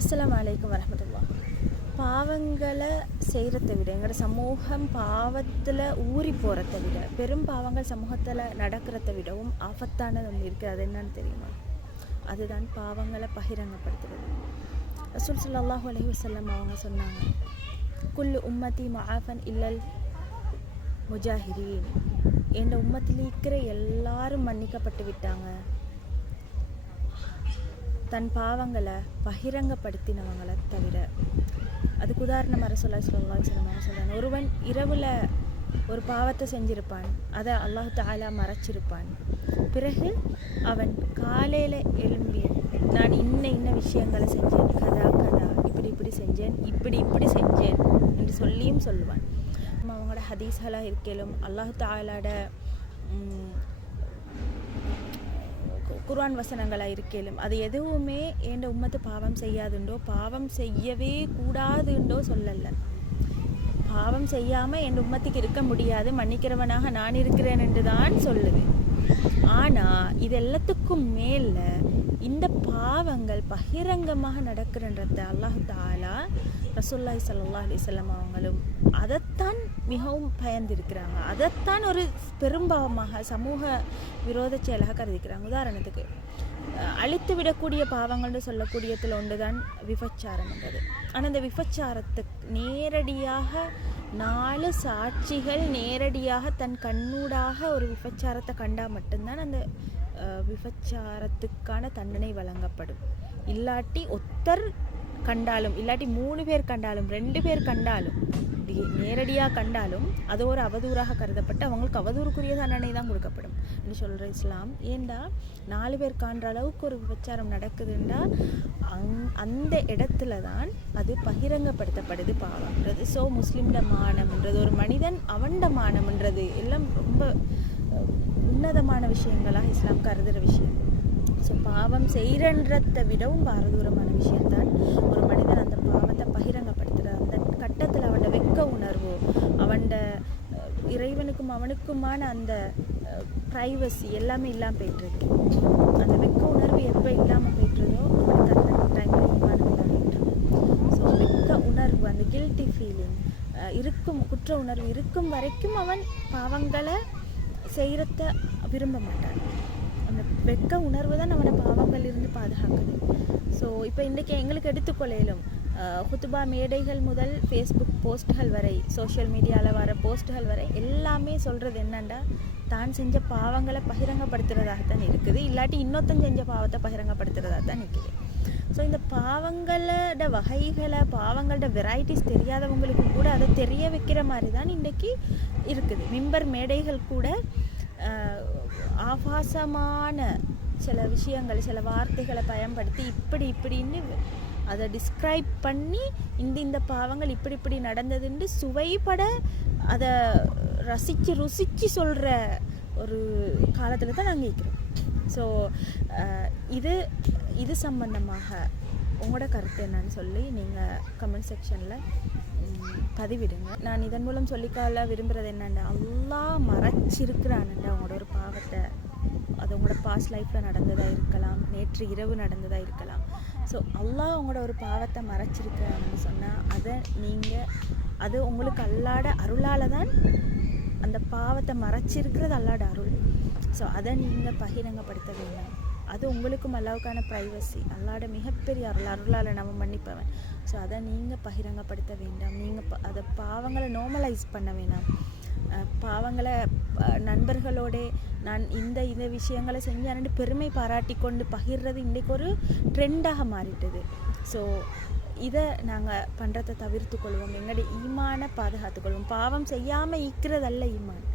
அஸ்ஸலாமு அலைக்கும் வரஹ்மத்துல்லாஹ். பாவங்களை செய்கிறத விட எங்களோட சமூகம் பாவத்தில் ஊறி போகிறத விட பெரும் பாவங்கள் சமூகத்தில் நடக்கிறத விடவும் ஆபத்தானது ஒன்று இருக்குது. அது என்னன்னு தெரியுமா? அதுதான் பாவங்களை பகிரங்கப்படுத்துறது. ரசூல் ஸல்லல்லாஹு அலைஹி வஸல்லம் அவங்க சொன்னாங்க, குல்லு உம்மதி முஆஃபன் இல்லல் முஜாஹிரீன். என் உம்மத்தில் இருக்கிற எல்லாரும் மன்னிக்கப்பட்டு விட்டாங்க, தன் பாவங்களை பகிரங்கப்படுத்தினவங்களை தவிர. அதுக்கு உதாரணமாக ரசூலுல்லாஹி ஸல்லல்லாஹு அலைஹி வஸல்லம் சொல்கிறாங்க, ஒருவன் இரவில் ஒரு பாவத்தை செஞ்சிருப்பான், அதை அல்லாஹ் தஆலா மறைச்சிருப்பான். பிறகு அவன் காலையில் எழும்பி நான் இன்ன விஷயங்களை செஞ்சேன், கதா இப்படி செஞ்சேன், இப்படி செஞ்சேன் என்று சொல்லியும் சொல்லுவான். அவங்களோட ஹதீஸ்களாக இருக்கலும் அல்லாஹ் தஆலாட குர்ஆன் வசனங்களாக இருக்கலும் அது எதுவுமே என் உம்மத்து பாவம் செய்யாதுண்டோ பாவம் செய்யவே கூடாதுண்டோ சொல்லலை. பாவம் செய்யாமல் என் உம்மத்துக்கு இருக்க முடியாது, மன்னிக்கிறவனாக நான் இருக்கிறேன் என்று தான் சொல்லுது. ஆனால் இது எல்லாத்துக்கும் மேலே இந்த பாவங்கள் பகிரங்கமாக நடக்கிறன்றத அல்லாஹ் தஆலா ரசூலுல்லாஹி ஸல்லல்லாஹு அலைஹி வஸல்லம் அவங்களும் அதைத்தான் மிகவும் பயந்திருக்கிறாங்க. அதைத்தான் ஒரு பெரும்பாவமாக சமூக விரோத செயலாக கருதிக்கிறாங்க. உதாரணத்துக்கு அழித்து விடக்கூடிய பாவங்கள்னு சொல்லக்கூடியதில் ஒன்று தான் விபச்சாரம் என்றது. ஆனால் இந்த விபச்சாரத்துக்கு நேரடியாக 4 சாட்சிகள் நேரடியாக தன் கண்ணூடாக ஒரு விபச்சாரத்தை கண்டா மட்டும்தான் அந்த விபச்சாரத்துக்கான தண்டனை வழங்கப்படும். இல்லாட்டி ஒத்தர் கண்டாலும், இல்லாட்டி 3 பேர் கண்டாலும், 2 பேர் கண்டாலும், நேரடியாக கண்டாலும் அது ஒரு அவதூறாக கருதப்பட்டு அவங்களுக்கு அவதூறுக்குரிய தண்டனை தான் கொடுக்கப்படும் என்று சொல்கிற இஸ்லாம். ஏண்டா 4 பேர் காண்ற அளவுக்கு ஒரு விபச்சாரம் நடக்குதுண்டா அந்த இடத்துல தான் அது பகிரங்கப்படுத்தப்படுது பாவம்ன்றது. ஸோ முஸ்லீம்ட மானம்ன்றது, ஒரு மனிதன் அவன்ட மானம்ன்றது எல்லாம் ரொம்ப உன்னதமான விஷயங்களாக இஸ்லாம் கருதுகிற விஷயம். ஸோ பாவம் செய்கிறன்றதை விடவும் பாரதூரமான விஷயம்தான் ஒரு மனிதன் அந்த பாவத்தை பகிரங்கப்படுத்துகிற அந்த கட்டத்தில் அவனோட வெக்க உணர்வோ, அவனோட இறைவனுக்கும் அவனுக்குமான அந்த ப்ரைவசி எல்லாமே இல்லாமல் போய்ட்டுருது. அந்த வெக்க உணர்வு எப்போ இல்லாமல் போய்ட்டுருதோ அவனுக்கு அந்த டைமில் ஈமான் போய்ட்டுரும். ஸோ வெக்க உணர்வு, அந்த கில்ட்டி ஃபீலிங் இருக்கும், குற்ற உணர்வு இருக்கும் வரைக்கும் அவன் பாவங்களை செய்கிறத விரும்ப மாட்டான். அந்த வெக்க உணர்வு தான் அவனை பாவங்கள் இருந்து பாதுகாக்குது. ஸோ இப்போ இன்றைக்கி எங்களுக்கு எடுத்துக்கொள்ளையிலும் ஹுத்துபா மேடைகள் முதல் ஃபேஸ்புக் போஸ்ட்டுகள் வரை, சோஷியல் மீடியாவில் வர போஸ்ட்டுகள் வரை எல்லாமே சொல்கிறது என்னண்டா தான் செஞ்ச பாவங்களை பகிரங்கப்படுத்துகிறதாகத்தான் இருக்குது, இல்லாட்டி இன்னொருத்தன் செஞ்ச பாவத்தை பகிரங்கப்படுத்துகிறதாக தான் நிற்குது. ஸோ இந்த பாவங்களோட வகைகளை, பாவங்களோட வெரைட்டிஸ் தெரியாதவங்களுக்கு கூட அதை தெரிய வைக்கிற மாதிரி தான் இன்றைக்கி இருக்குது. மிம்பர் மேடைகள் கூட ஆபாசமான சில விஷயங்கள், சில வார்த்தைகளை பயன்படுத்தி இப்படின்னு அதை டிஸ்கிரைப் பண்ணி இந்த பாவங்கள் இப்படி நடந்ததுன்னு சுவைப்பட அதை ருசித்து சொல்கிற ஒரு காலத்தில் தான் நாங்கள் இருக்கிறோம். ஸோ இது சம்பந்தமாக உங்களோட கருத்து என்னன்னு சொல்லி நீங்கள் கமெண்ட் செக்ஷனில் பதிவிடுங்க. நான் இதன் மூலம் சொல்லிக்கால விரும்புகிறது என்னென்னா, அல்லாஹ் மறைச்சிருக்கிறான்டா உங்களோட ஒரு பாவத்தை. அது உங்களோட பாஸ்ட் லைஃப்பில் நடந்ததாக இருக்கலாம், நேற்று இரவு நடந்ததாக இருக்கலாம். ஸோ அல்லாஹ் உங்களோட ஒரு பாவத்தை மறைச்சிருக்கிறான்னு சொன்னால் அது உங்களுக்கு அல்லாட அருளால் தான் அந்த பாவத்தை மறைச்சிருக்கிறது, அல்லாட அருள். ஸோ அதை நீங்கள் பகிரங்கப்படுத்த வேண்டாம். அது உங்களுக்கும் அல்லாவுக்கான ப்ரைவசி, அல்லாட மிகப்பெரிய அருளால் நம்ம மன்னிப்பவன். ஸோ அதை நீங்கள் பகிரங்கப்படுத்த வேண்டாம். நீங்கள் அதை பாவங்களை நார்மலைஸ் பண்ண வேண்டாம். பாவங்களை நண்பர்களோட நான் இந்த விஷயங்களை செஞ்சேன்னு பெருமை பாராட்டி கொண்டு பகிர்றது இன்றைக்கு ஒரு ட்ரெண்டாக மாறிட்டது. ஸோ இதை நாங்கள் பண்ணுறதை தவிர்த்து கொள்வோம். எங்களுடைய ஈமானை பாதுகாத்துக்கொள்வோம். பாவம் செய்யாமல் இருக்கிறதல்ல ஈமான்.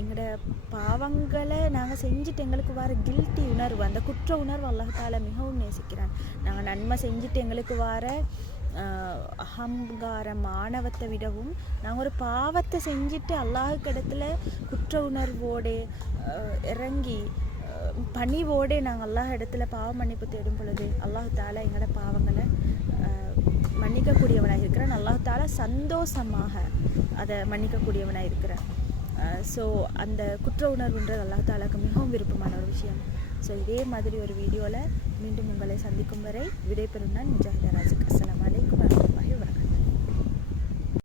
எங்களோட பாவங்களை நாங்கள் செஞ்சுட்டு எங்களுக்கு வர கில்ட்டி உணர்வு, அந்த குற்ற உணர்வு அல்லாஹ் தஆலா மிகவும் நேசிக்கிறான். நாங்கள் நன்மை செஞ்சுட்டு எங்களுக்கு வர அகங்காரம், ஆணவத்தை விடவும் நாங்கள் ஒரு பாவத்தை செஞ்சுட்டு அல்லாஹுக்கு இடத்துல குற்ற உணர்வோடு இறங்கி பணிவோடு நாங்கள் அல்லாஹ் இடத்துல பாவ மன்னிப்பு தேடும் பொழுது அல்லாஹ் தஆலா எங்களோட பாவங்களை மன்னிக்கக்கூடியவனாக இருக்கிறான். அல்லாஹ் தஆலா சந்தோஷமாக அதை மன்னிக்கக்கூடியவனாக இருக்கிறான். ஸோ அந்த குற்ற உணர்வுன்றது அல்லாஹ் தஆலாக்கு மிகவும் விருப்பமான ஒரு விஷயம். ஸோ இதே மாதிரி ஒரு வீடியோவில் மீண்டும் உங்களை சந்திக்கும் வரை விடைபெறும் நான் முஜாஹிதா ராஜிக். அஸ்ஸலாமு அலைக்கும்.